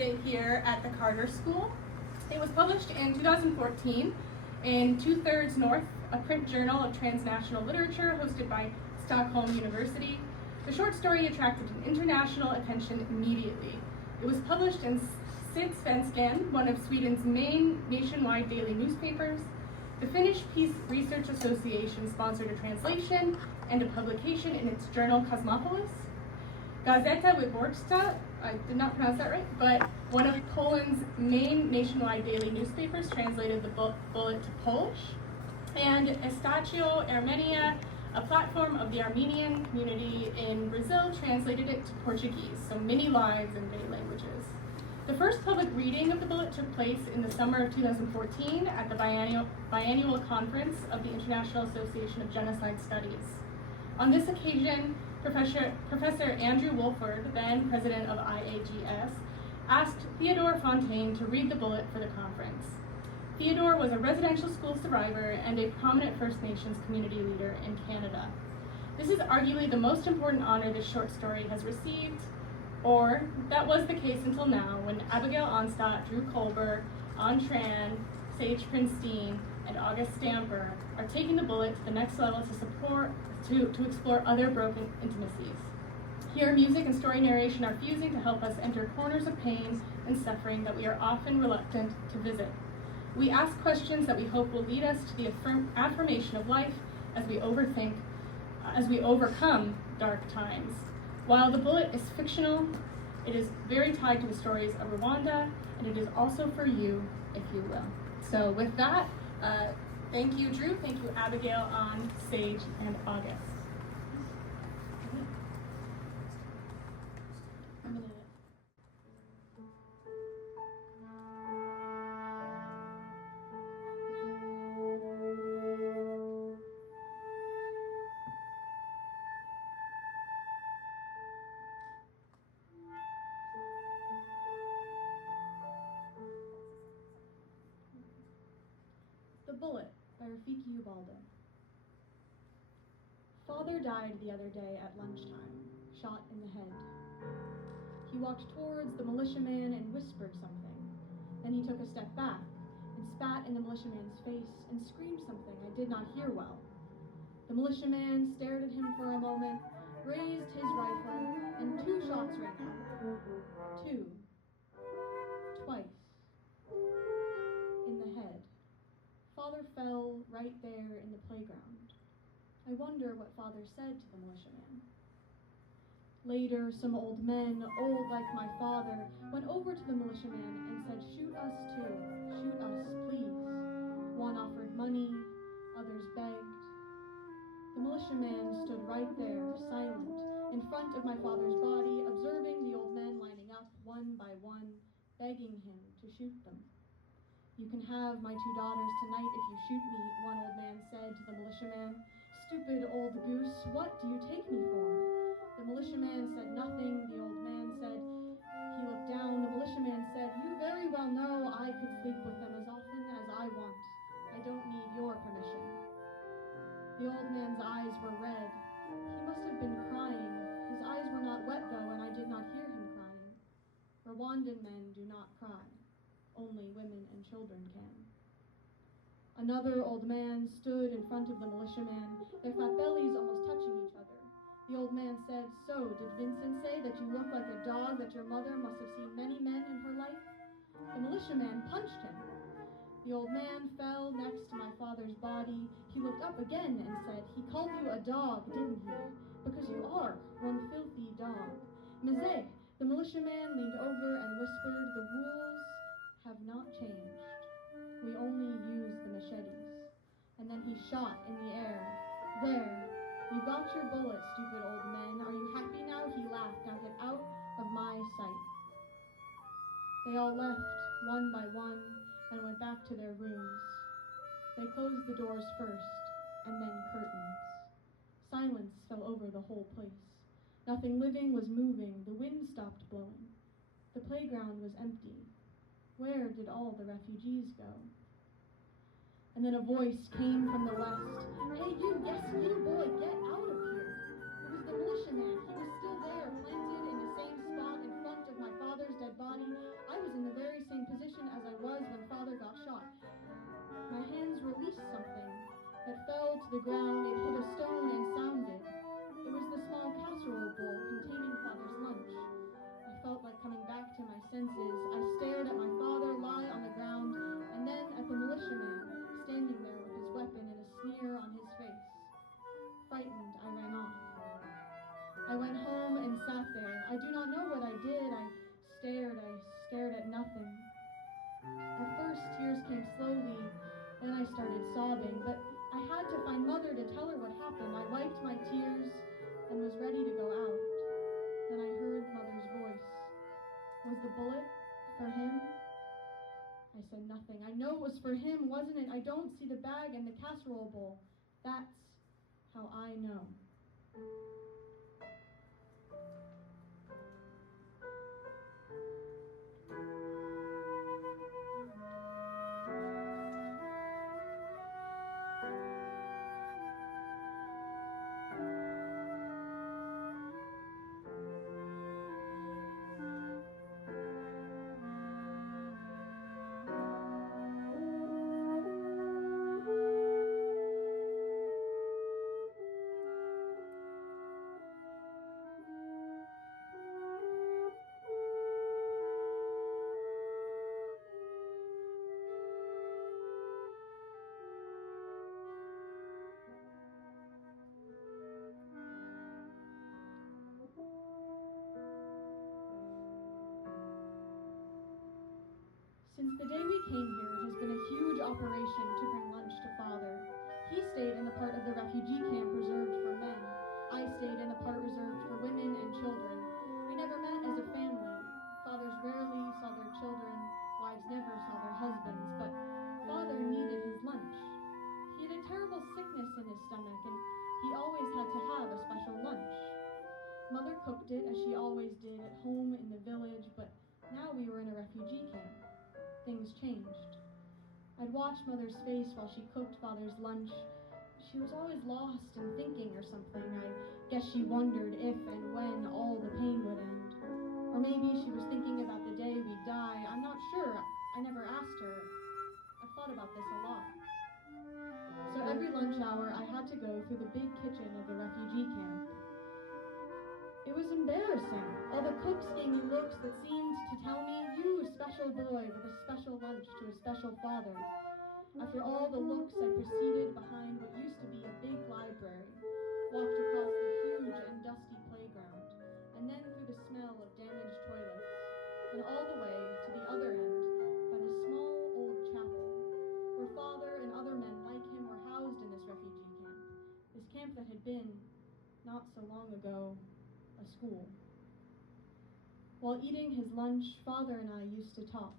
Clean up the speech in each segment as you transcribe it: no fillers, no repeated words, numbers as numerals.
it here at the Carter School. It was published in 2014 in 2/3 North, a print journal of transnational literature hosted by Stockholm University. The short story attracted international attention immediately. It was published in Sydsvenskan, one of Sweden's main nationwide daily newspapers. The Finnish Peace Research Association sponsored a translation and a publication in its journal Cosmopolis. Gazeta Wyborcza, I did not pronounce that right, but one of Poland's main nationwide daily newspapers translated the bullet to Polish. And Estacio Armenia, a platform of the Armenian community in Brazil, translated it to Portuguese, so many lives in many languages. The first public reading of the bullet took place in the summer of 2014 at the biannual conference of the International Association of Genocide Studies. On this occasion, Professor Andrew Wolford, then president of IAGS, asked Theodore Fontaine to read the bullet for the conference. Theodore was a residential school survivor and a prominent First Nations community leader in Canada. This is arguably the most important honor this short story has received, or that was the case until now, when Abigail Onstadt, Drew Colber, An Tran, Sage Prinstein, and August Stamper are taking the bullet to the next level to explore other broken intimacies. Here, music and story narration are fusing to help us enter corners of pain and suffering that we are often reluctant to visit. We ask questions that we hope will lead us to the affirmation of life as we overcome dark times. While the bullet is fictional, it is very tied to the stories of Rwanda, and it is also for you, if you will. So with that, thank you, Drew. Thank you, Abigail, An, Sage, and August. The Bullet by Rafiki Ubaldo. Father died the other day at lunchtime, shot in the head. He walked towards the militiaman and whispered something. Then he took a step back and spat in the militiaman's face and screamed something I did not hear well. The militiaman stared at him for a moment, raised his rifle, and 2 shots rang out. 2. Twice. In the head. Father fell right there in the playground. I wonder what Father said to the militiaman. Later, some old men, old like my father, went over to the militiaman and said, "Shoot us too, shoot us, please." One offered money, others begged. The militiaman stood right there, silent, in front of my father's body, observing the old men lining up one by one, begging him to shoot them. "You can have my 2 daughters tonight if you shoot me," one old man said to the militiaman. "Stupid old goose, what do you take me for?" The militiaman said nothing. The old man said, he looked down. The militiaman said, "You very well know I could sleep with them as often as I want. I don't need your permission." The old man's eyes were red. He must have been crying. His eyes were not wet, though, and I did not hear him crying. Rwandan men do not cry. Only women and children can. Another old man stood in front of the militiaman, their fat bellies almost touching each other. The old man said, "So, did Vincent say that you look like a dog, that your mother must have seen many men in her life?" The militiaman punched him. The old man fell next to my father's body. He looked up again and said, "He called you a dog, didn't he? Because you are one filthy dog." Mizeh, the militiaman leaned over and whispered, "The rules have not changed. We only use the machetes." And then he shot in the air. "There, you got your bullet, stupid old men. Are you happy now?" He laughed. "Now get out of my sight." They all left, one by one, and went back to their rooms. They closed the doors first, and then curtains. Silence fell over the whole place. Nothing living was moving. The wind stopped blowing. The playground was empty. Where did all the refugees go? And then a voice came from the west. "Hey, you, yes, you, boy, get out of here." It was the militiaman. He was still there, planted in the same spot in front of my father's dead body. ground, it hit a stone and sounded. It was the small casserole bowl containing Father's lunch. I felt like coming back to my senses. I stared at my father lie on the ground, and then at the militiaman standing there with his weapon and a sneer on his face. Frightened, I ran off. I went home and sat there. I do not know what I did. I stared at nothing. At first, tears came slowly, then I started sobbing, but I had to find Mother to tell her what happened. I wiped my tears and was ready to go out. Then I heard Mother's voice. Was the bullet for him? I said nothing. I know it was for him, wasn't it? I don't see the bag and the casserole bowl. That's how I know. Since the day we came here, it has been a huge operation to bring lunch to Father. He stayed in the part of the refugee camp reserved for men. I stayed in the part reserved for women and children. We never met as a family. Fathers rarely saw their children, wives never saw their husbands, but Father needed his lunch. He had a terrible sickness in his stomach, and he always had to have a special lunch. Mother cooked it, as she always did, at home in the village, but now we were in a refugee camp. Things changed. I'd watch Mother's face while she cooked Father's lunch. She was always lost in thinking or something. I guess she wondered if and when all the pain would end. Or maybe she was thinking about the day we'd die. I'm not sure. I never asked her. I've thought about this a lot. So every lunch hour, I had to go through the big kitchen of the refugee camp. It was embarrassing. All the cooks gave me looks that seemed to tell me, you special boy with a special lunch to a special father. After all the looks, I proceeded behind what used to be a big library, walked across the huge and dusty playground, and then through the smell of damaged toilets, and all the way to the other end by the small old chapel, where Father and other men like him were housed in this refugee camp, this camp that had been, not so long ago, a school. While eating his lunch, Father and I used to talk.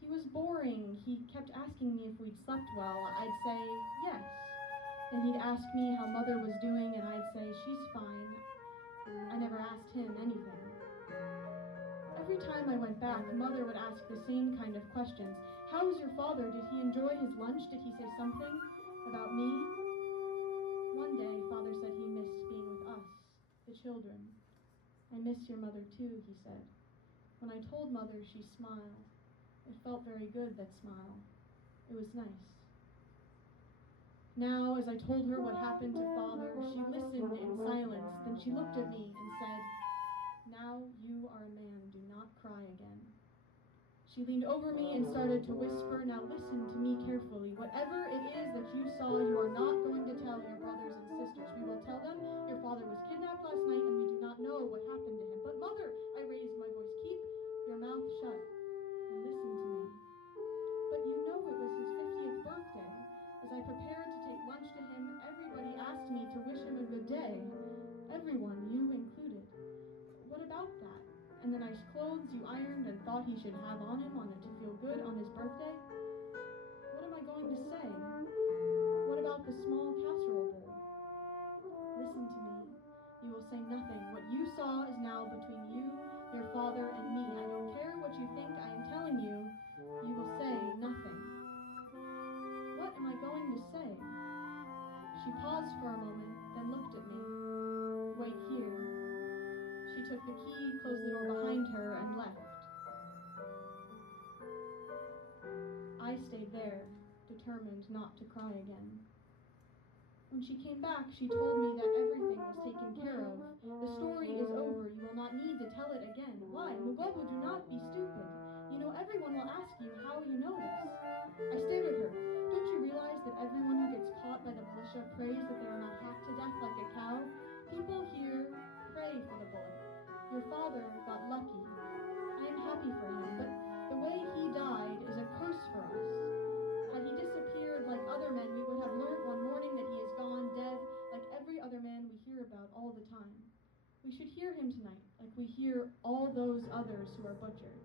He was boring. He kept asking me if we'd slept well. I'd say, yes. Then he'd ask me how Mother was doing, and I'd say, she's fine. I never asked him anything. Every time I went back, Mother would ask the same kind of questions. How was your father? Did he enjoy his lunch? Did he say something about me? One day, Father said he missed being with us, the children. I miss your mother too, he said. When I told Mother, she smiled. It felt very good, that smile. It was nice. Now, as I told her what happened to Father, she listened in silence. Then she looked at me and said, now you are a man, do not cry again. She leaned over me and started to whisper, now listen to me carefully. Whatever it is that you saw, you are not going to tell your brothers and sisters. We will tell them your father was kidnapped last night and we do not know what happened to him. But Mother, I raised my voice, keep your mouth shut and listen to me. But you know it was his 50th birthday. As I prepared to take lunch to him, everybody asked me to wish him a good day. Everyone, you included. What about that? And the nice clothes you ironed and thought he should have on him to feel good on his birthday? What am I going to say? What about the small casserole bowl? Listen to me. You will say nothing. What you saw is now between you, your father, and me. I don't care what you think I am telling you. You will say nothing. What am I going to say? She paused for a moment, then looked at me. Wait here. She took the key, closed the door behind her, and left. I stayed there, determined not to cry again. When she came back, she told me that everything was taken care of. The story is over. You will not need to tell it again. Why? Mugobo, do not be stupid. You know, everyone will ask you how you know this. I stared at her. Don't you realize that everyone who gets caught by the militia prays that they are not hacked to death like a cow? People here pray for the bullet. Your father got lucky. I am happy for him, but the way he died is a curse for us. Had he disappeared like other men, we would have learned one morning that he is gone, dead, like every other man we hear about all the time. We should hear him tonight, like we hear all those others who are butchered.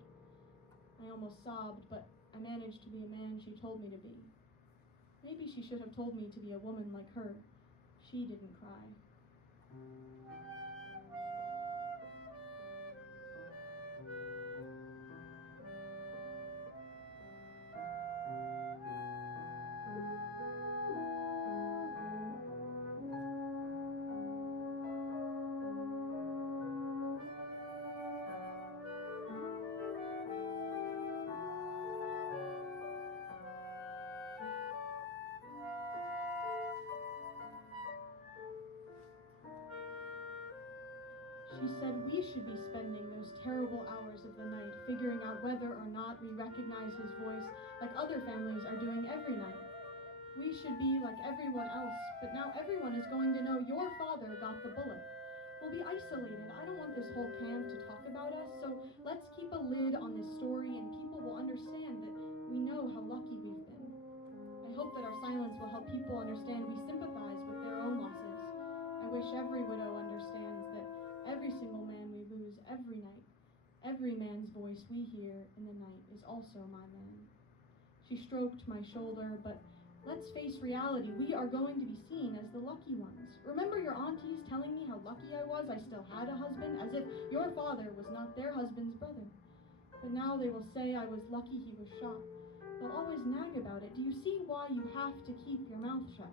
I almost sobbed, but I managed to be a man she told me to be. Maybe she should have told me to be a woman like her. She didn't cry. She said we should be spending those terrible hours of the night figuring out whether or not we recognize his voice like other families are doing every night. We should be like everyone else, but now everyone is going to know your father got the bullet. We'll be isolated. I don't want this whole camp to talk about us, so let's keep a lid on this story and people will understand that we know how lucky we've been. I hope that our silence will help people understand we sympathize with their own losses. I wish every widow understands that every single man we lose every night, every man's voice we hear in the night is also my man. She stroked my shoulder, but let's face reality. We are going to be seen as the lucky ones. Remember your aunties telling me how lucky I was I still had a husband, as if your father was not their husband's brother. But now they will say I was lucky he was shot. They'll always nag about it. Do you see why you have to keep your mouth shut?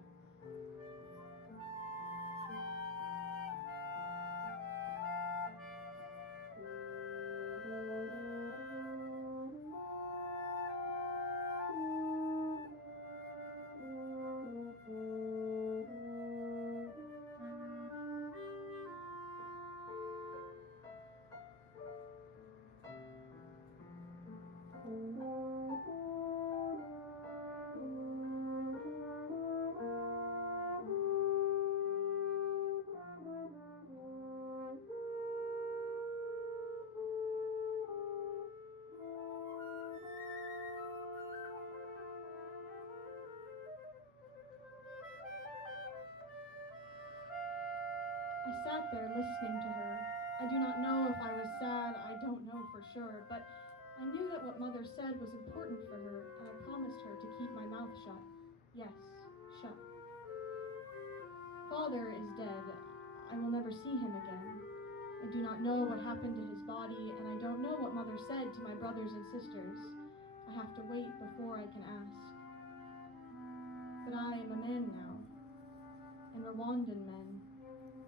I sat there listening to her. I do not know if I was sad, I don't know for sure, but I knew that what Mother said was important for her, and I promised her to keep my mouth shut. Yes, shut. Father is dead. I will never see him again. I do not know what happened to his body, and I don't know what Mother said to my brothers and sisters. I have to wait before I can ask. But I am a man now, and Rwandan men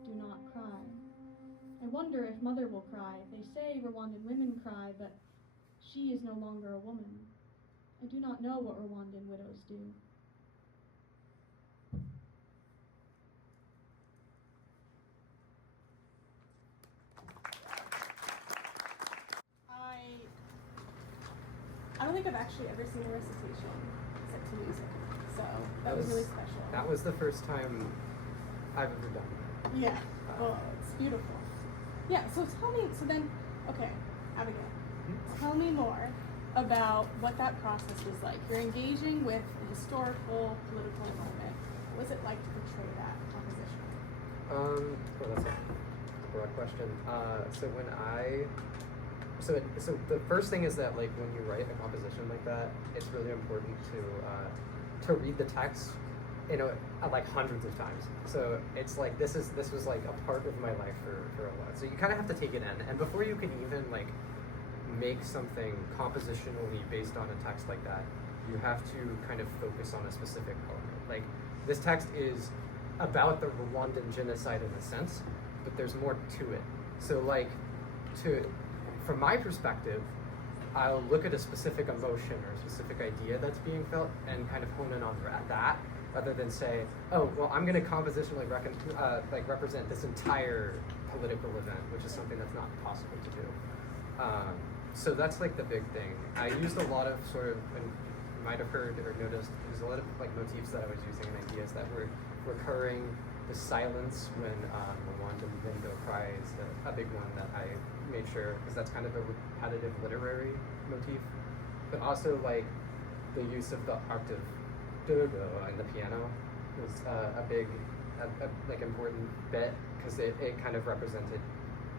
do not cry. I wonder if Mother will cry. They say Rwandan women cry, but she is no longer a woman. I do not know what Rwandan widows do. I don't think I've actually ever seen a recitation set to music, so that was really special. That was the first time I've ever done it. Yeah, well, it's beautiful. Yeah, so tell me, okay, Abigail, tell me more about what that process was like. You're engaging with a historical, political moment. What was it like to portray that composition? Well, that's a broad question. So the first thing is that, like, when you write a composition like that, it's really important to read the text, like hundreds of times. So it's like this was like a part of my life for a while. So you kind of have to take it in, and before you can even like make something compositionally based on a text like that, you have to kind of focus on a specific element. Like, this text is about the Rwandan genocide in a sense, but there's more to it. So from my perspective, I'll look at a specific emotion or a specific idea that's being felt and kind of hone in on that. rather than say, oh, well, I'm going to compositionally represent this entire political event, which is something that's not possible to do. So that's like the big thing. I used a lot of sort of, and you might have heard or noticed, there's a lot of like motifs that I was using and ideas that were recurring. The silence when Wanda Lindo cries, a big one that I made sure, because that's kind of a repetitive literary motif. But also like the use of the octave do in the piano was a big, like important bit, because it kind of represented,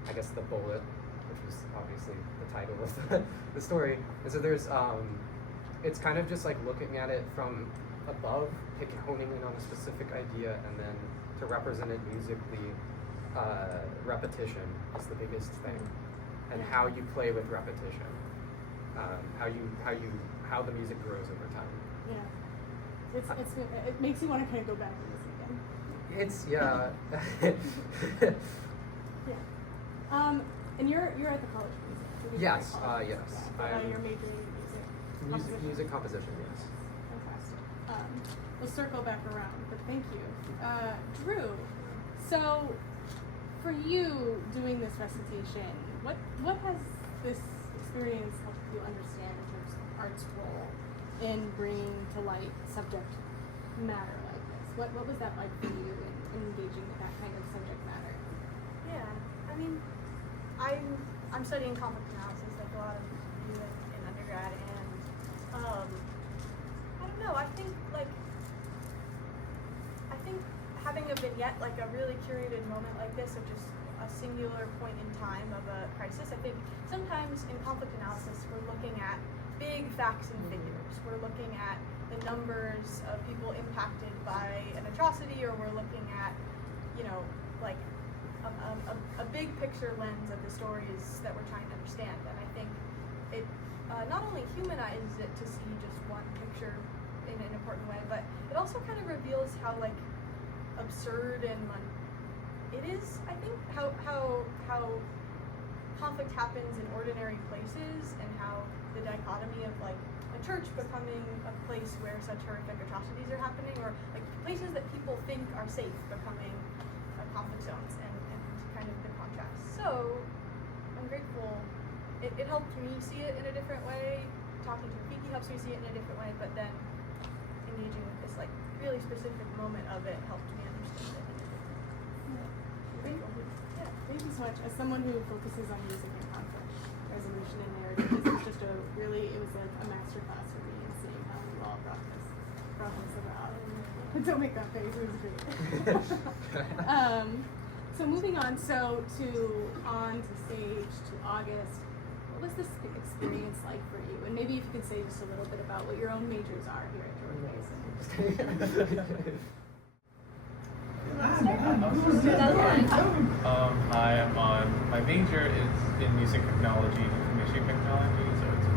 I guess, the bullet, which was obviously the title of the story. And so there's, it's kind of just like looking at it from above, honing in on a specific idea, and then to represent it musically, repetition is the biggest thing, and how you play with repetition, how the music grows over time. Yeah, it makes you want to kind of go back and listen again. It's yeah. Yeah. And you're at the College of Music. Yes. Yes. Yeah. You're majoring in music composition. Yes. Fantastic. We'll circle back around, but thank you. Drew, so for you doing this recitation, what has this experience helped you understand in terms of art's role in bringing to light subject matter like this? What was that like for you in engaging with that kind of subject matter? Yeah, I mean, I'm studying conflict analysis like a lot of you in undergrad, and I don't know. I think having a vignette, like a really curated moment like this, of just a singular point in time of a crisis. I think sometimes in conflict analysis we're looking at big facts and figures. We're looking at the numbers of people impacted by an atrocity, or we're looking at, like a big picture lens of the stories that we're trying to understand. And I think it not only humanizes it to see just one picture in an important way, but it also kind of reveals how like absurd and it is. I think how conflict happens in ordinary places, and how the dichotomy of like a church becoming a place where such horrific atrocities are happening, or like places that people think are safe becoming conflict zones, and kind of the contrast. So I'm grateful. It helped me see it in a different way. Talking to Vicky helps me see it in a different way, but then engaging with this like really specific moment of it helped me understand it in a different way. Yeah, thank you so much. As someone who focuses on music and conflict resolution and narrative, this was just it was like a masterclass for me in seeing how you all brought this about. And don't make that face, it was great. So moving on, on to stage to August. What was this experience like for you? And maybe if you could say just a little bit about what your own majors are here at George Mason. Hi, my major is in music technology and information technology, so it's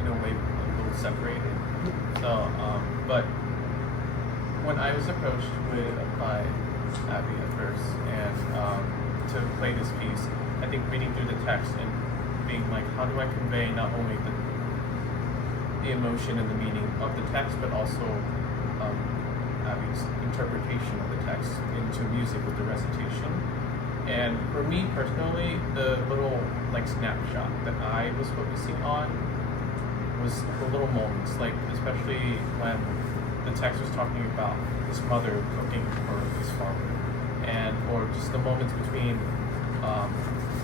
in a way a little separated. So, but when I was approached by Abby at first, and to play this piece, I think reading through the text and being like, how do I convey not only the emotion and the meaning of the text, but also Abby's interpretation of the text into music with the recitation. And for me personally, the little like snapshot that I was focusing on was the little moments, like especially when the text was talking about his mother cooking for his father, and or just the moments between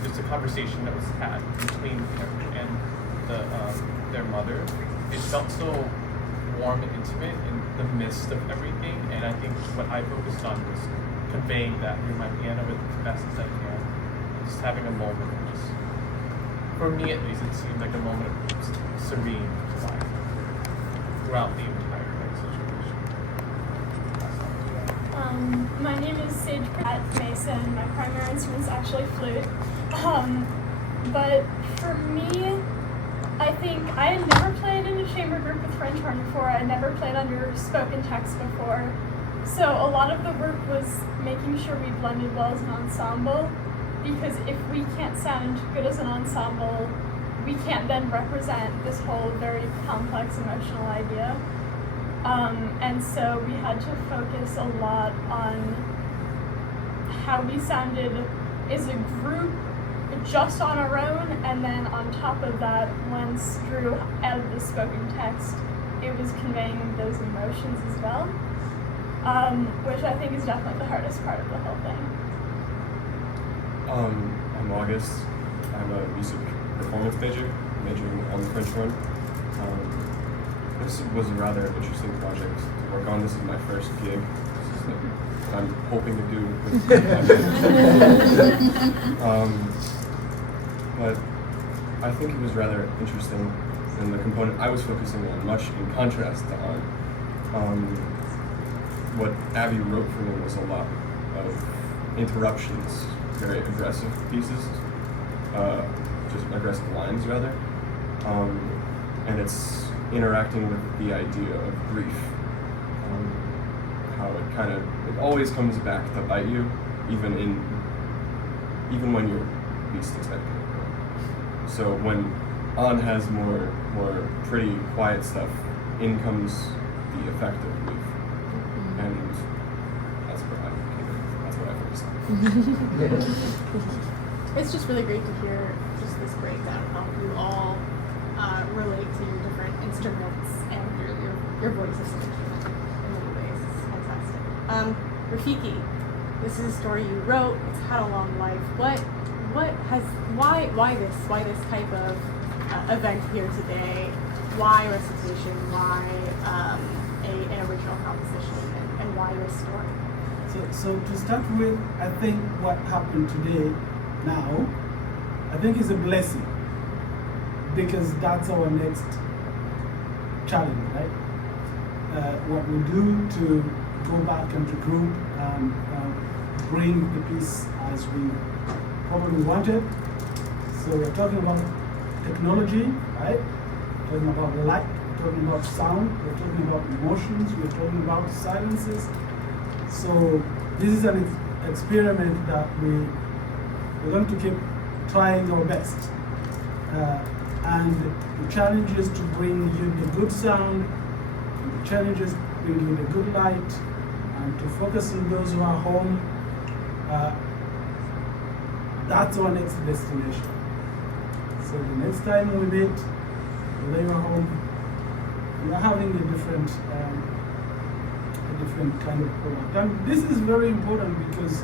just a conversation that was had between him and their mother. It felt so warm and intimate in the midst of everything, and I think what I focused on was conveying that through my piano as best as I can. Just having a moment of just, for me at least, it seemed like a moment of just serene quiet throughout the entire situation. My name is Sage at Mason. My primary instrument is actually flute. But for me, I think I had never played in a chamber group with French horn before. I had never played under spoken text before. So a lot of the work was making sure we blended well as an ensemble, because if we can't sound good as an ensemble, we can't then represent this whole very complex emotional idea. And so we had to focus a lot on how we sounded as a group just on our own, and then on top of that, once Drew added the spoken text, it was conveying those emotions as well, which I think is definitely the hardest part of the whole thing. I'm August. I'm a music performance major, majoring on the French horn. This was a rather interesting project to work on. This is my first gig. This is what I'm hoping to do with but I think it was rather interesting, and the component I was focusing on much in contrast to what Abby wrote for me was a lot of interruptions, very aggressive pieces, just aggressive lines rather, and it's interacting with the idea of grief, how it always comes back to bite you, even when you're least expecting it. So when On has more pretty quiet stuff, in comes the effect of grief, and that's what I focused on. It's just really great to hear just this breakdown of how you all relate to your different instruments and your voices in many ways. It's fantastic. Rafiki, this is a story you wrote. It's had a long life. Why this type of event here today? Why recitation? Why an original composition? And why your story? So to start with, I think what happened today, now, I think is a blessing, because that's our next challenge, right? What we do to go back and regroup and bring the piece as we probably wanted. So we're talking about technology, right? We're talking about light, we're talking about sound, we're talking about emotions, we're talking about silences. So this is an experiment that we're going to keep trying our best. And the challenge is to bring you the good sound, and the challenge is to bring you the good light, and to focus on those who are home. That's our next destination. So the next time we meet, whether you're home, we are having a different kind of product. And this is very important because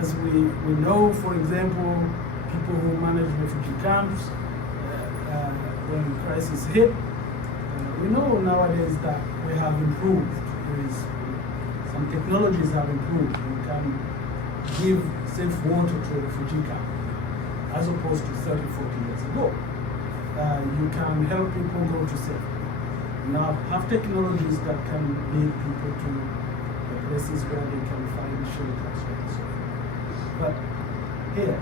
as we know, for example, people who manage refugee camps, when crisis hit, we know nowadays that we have improved. Some technologies have improved. We can give safe water to a refugee camp as opposed to 30, 40 years ago. You can help people go to safety. Now have technologies that can lead people to the places where they can find shelter, so on and so forth. But here,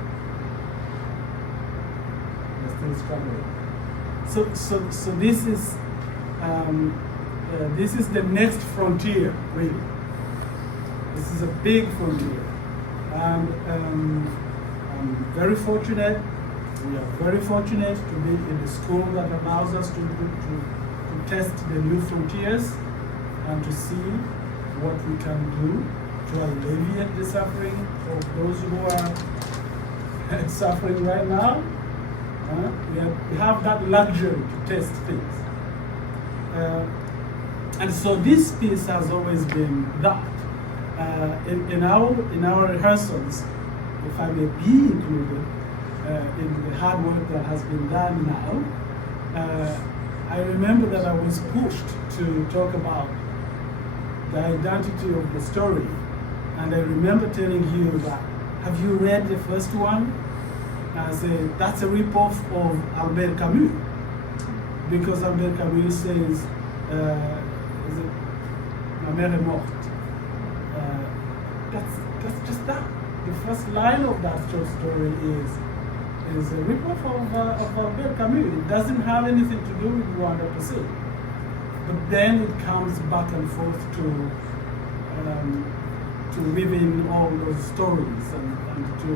we're still struggling. So this is the next frontier, really. This is a big frontier, and I'm very fortunate. We are very fortunate to be in the school that allows us to test the new frontiers and to see what we can do to alleviate the suffering of those who are suffering right now. We have that luxury to test things. And so this piece has always been that. In our rehearsals, if I may be included in the hard work that has been done now, I remember that I was pushed to talk about the identity of the story. And I remember telling you that, have you read the first one? I said, that's a ripoff of Albert Camus. Because Albert Camus says, Ma mère est morte. That's just that. The first line of that short story is a ripoff of Albert Camus. It doesn't have anything to do with Rwanda per se. But then it comes back and forth to weave in all those stories and to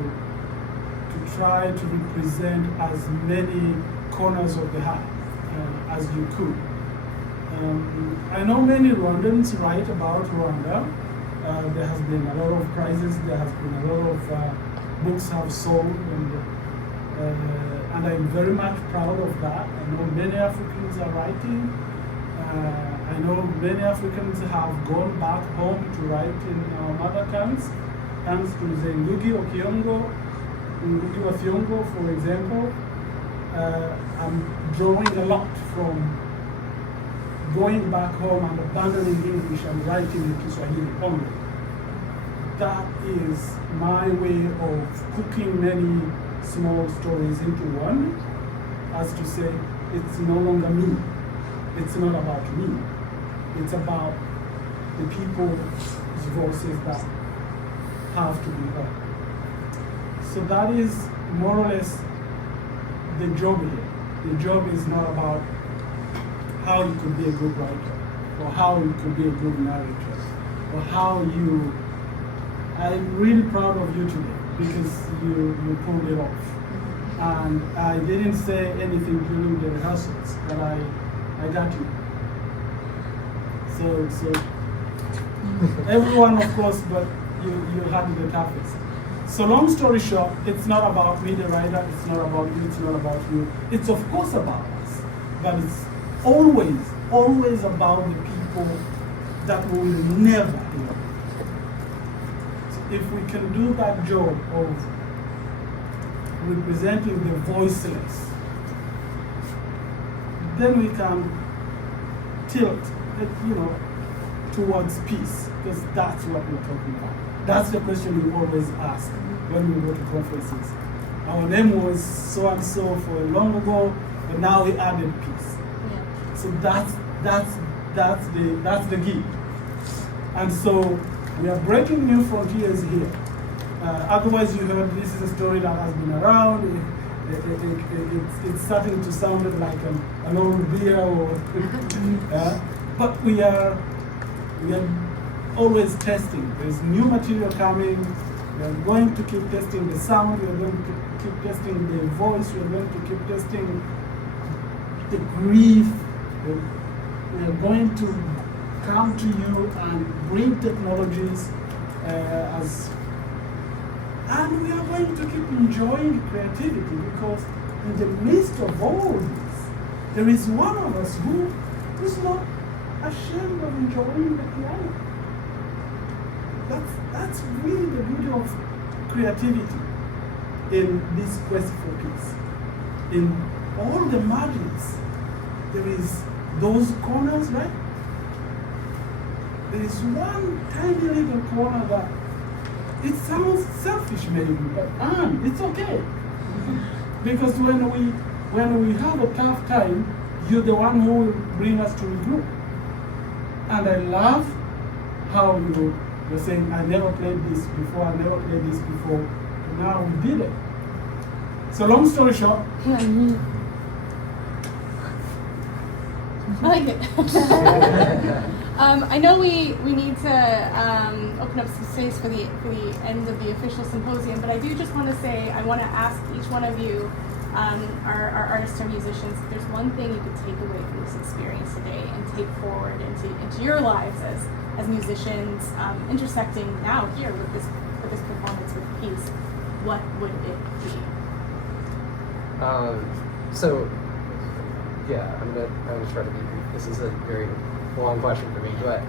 try to represent as many corners of the heart as you could. I know many Rwandans write about Rwanda. There has been a lot of prizes. There has been a lot of books have sold, and I'm very much proud of that. I know many Africans are writing. I know many Africans have gone back home to write in our mother tongues, thanks to the Ngugi wa Thiong'o, for example. I'm drawing a lot from going back home and abandoning English and writing in Kiswahili only. That is my way of cooking many small stories into one, as to say, it's no longer me. It's not about me. It's about the people's voices that have to be heard. So that is more or less the job here. The job is not about how you could be a good writer, or how you could be a good narrator, or how you. I'm really proud of you today because you pulled it off. And I didn't say anything during the rehearsals, but I got you. So everyone, of course, but you had the toughest. So long story short, it's not about me, the writer, it's not about you, it's not about you. It's of course about us, but it's always about the people that we will never hear. So if we can do that job of representing the voiceless, then we can tilt, towards peace, because that's what we're talking about. That's the question we always ask when we go to conferences. Our name was so and so for long ago, but now we added peace. Yeah. So that's the key. And so we are breaking new frontiers here. Otherwise, you heard this is a story that has been around. It's starting to sound like an old beer, but we are always testing. There's new material coming. We are going to keep testing the sound. We are going to keep testing the voice. We are going to keep testing the grief. We are going to come to you and bring technologies and we are going to keep enjoying creativity, because in the midst of all this, there is one of us who is not ashamed of enjoying the piano. That's really the beauty of creativity in this quest for peace. In all the margins, there is those corners, right? There is one tiny little corner that it sounds selfish maybe, but it's okay. Because when we have a tough time, you're the one who will bring us to regroup. And I love how you're saying, I never played this before, and now we did it. So long story short. I like it. I know we need to open up some space for the end of the official symposium, but I do just want to say, I want to ask each one of you, our artists or musicians, if there's one thing you could take away from this experience today and take forward into your lives as musicians, intersecting now here with this performance with peace, what would it be? I'm gonna try to be brief. This is a very long question for me, but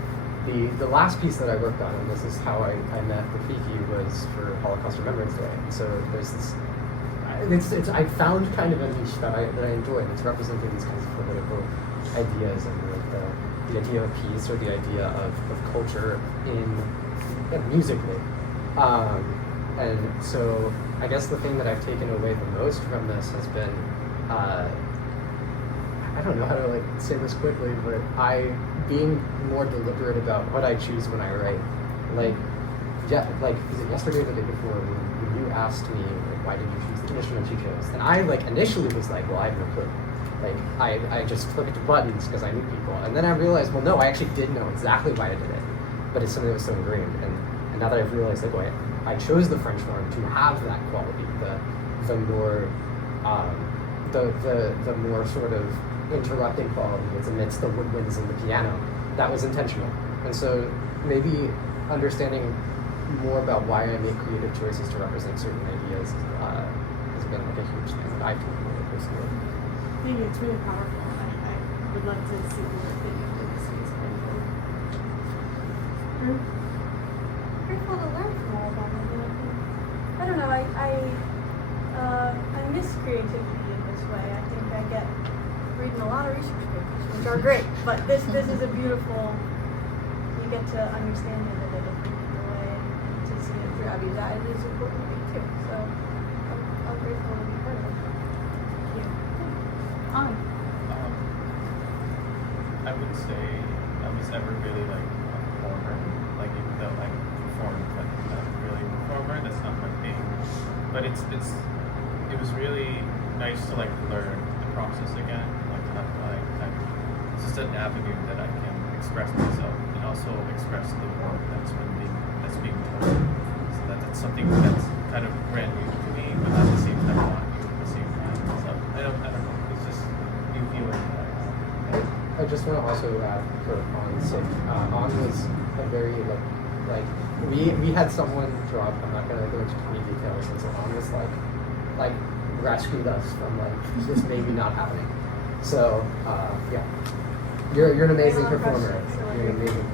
the last piece that I worked on, and this is how I met Rafiki, was for Holocaust Remembrance Day. And so there's this, I found kind of a niche that I enjoy. It's representing these kinds of political ideas and the idea of peace, or the idea of culture in musically. And so I guess the thing that I've taken away the most from this has been, I don't know how to say this quickly, but being more deliberate about what I choose when I write. Is it yesterday or the day before when you asked me why did you choose the instruments you chose? And I initially was well, I have no clue. I just clicked buttons because I knew people, and then I realized, well, no, I actually did know exactly why I did it, but it's something that was so ingrained. And now that I've realized, I chose the French horn to have that quality, the more sort of interrupting quality. It's amidst the woodwinds and the piano. That was intentional. And so maybe understanding more about why I make creative choices to represent certain ideas has been like a huge thing that I've taken away personally. I think it's really powerful. I would love to see the work that you did this week. Grateful to learn from all of them. I don't know. I miss creativity in this way. I think I get reading a lot of research papers, which are great, but this is a beautiful. You get to understand it in a different way and to see it through Abby's eyes is important to me too. So I'm grateful to be part of it. Thank you. I would say I was ever really like a performer, like even though I performed, but not really a performer. That's not my thing. But it was really nice to like learn the process again, like how to like kind of, it's just an avenue that I can express myself and also express the work that's being told. So that's something that's kind of brand new to me, but at the same time not new at the same time. So I don't know. It's just new feeling that I have. I just want to also add for On's sake. On was a very like we had someone drop. I'm not gonna go into too many details. And so On was like rescued us from like this maybe not happening. So yeah, you're an amazing performer. You're an amazing.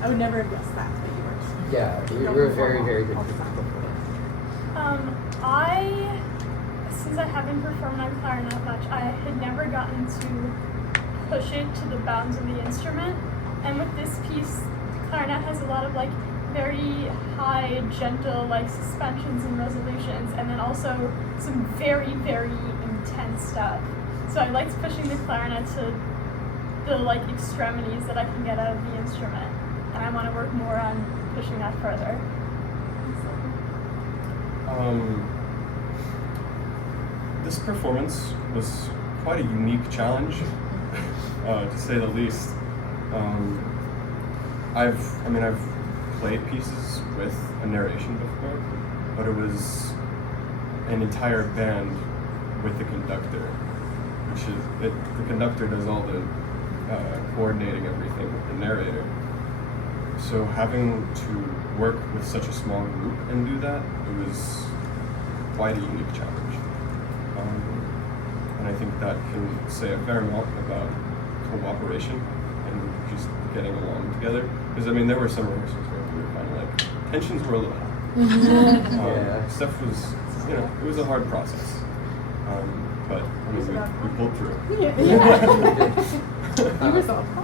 I would never have guessed that you were. Yeah, you're a very very good performer. Since I haven't performed on clarinet much, I had never gotten to push it to the bounds of the instrument. And with this piece, clarinet has a lot of like very high, gentle like suspensions and resolutions, and then also some very, very intense stuff. So I liked pushing the clarinet to the like extremities that I can get out of the instrument, and I want to work more on pushing that further. This performance was quite a unique challenge, to say the least. I've played pieces with a narration before, but it was an entire band with the conductor, the conductor does all the coordinating everything with the narrator. So having to work with such a small group and do that, it was quite a unique challenge. And I think that can say a fair amount about cooperation and just getting along together. Because there were some rehearsals where we were kind of like, tensions were a little high. Yeah. Stuff was, it was a hard process. But we pulled through.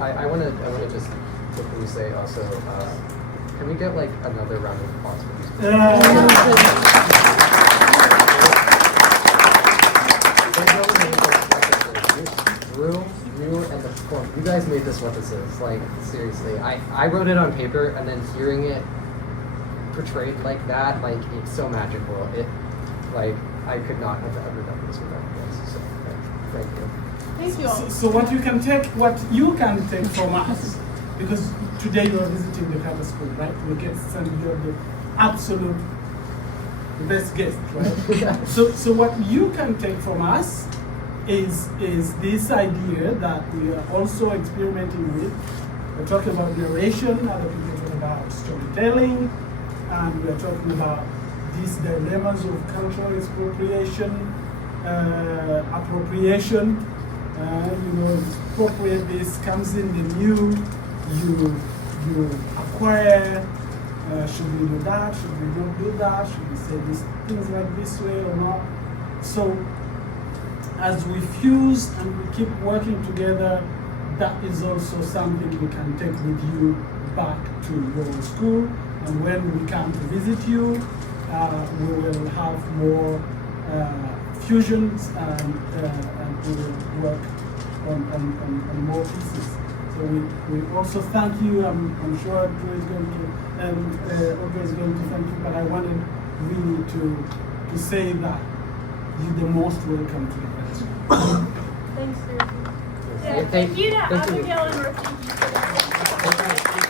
I want to just quickly say also, can we get like another round of applause for these? Drew, and the perform. You guys made this what this is. Like seriously, I wrote it on paper, and then hearing it portrayed like that, like it's so magical. It like I could not have ever done this without this. So thank you. Thank you all. So what you can take from us, because today you are visiting the Carter School, right? We get send you the absolute best guest, right? So what you can take from us is this idea that we are also experimenting with. We're talking about narration, other people are talking about storytelling, and we're talking about these dilemmas of cultural expropriation, appropriation. Appropriate this comes in the new, you acquire, should we do that, should we not do that, should we say these things like this way or not? So as we fuse and we keep working together, that is also something we can take with you back to your school. And when we come to visit you, we will have more fusions and we will work on more pieces. So we also thank you. I'm sure Drew is going to, Olga is going to thank you, but I wanted really to say that you're the most welcome to the festival. Thanks, Drew. Yeah, thank you to thank you. Abigail and Ricky for that.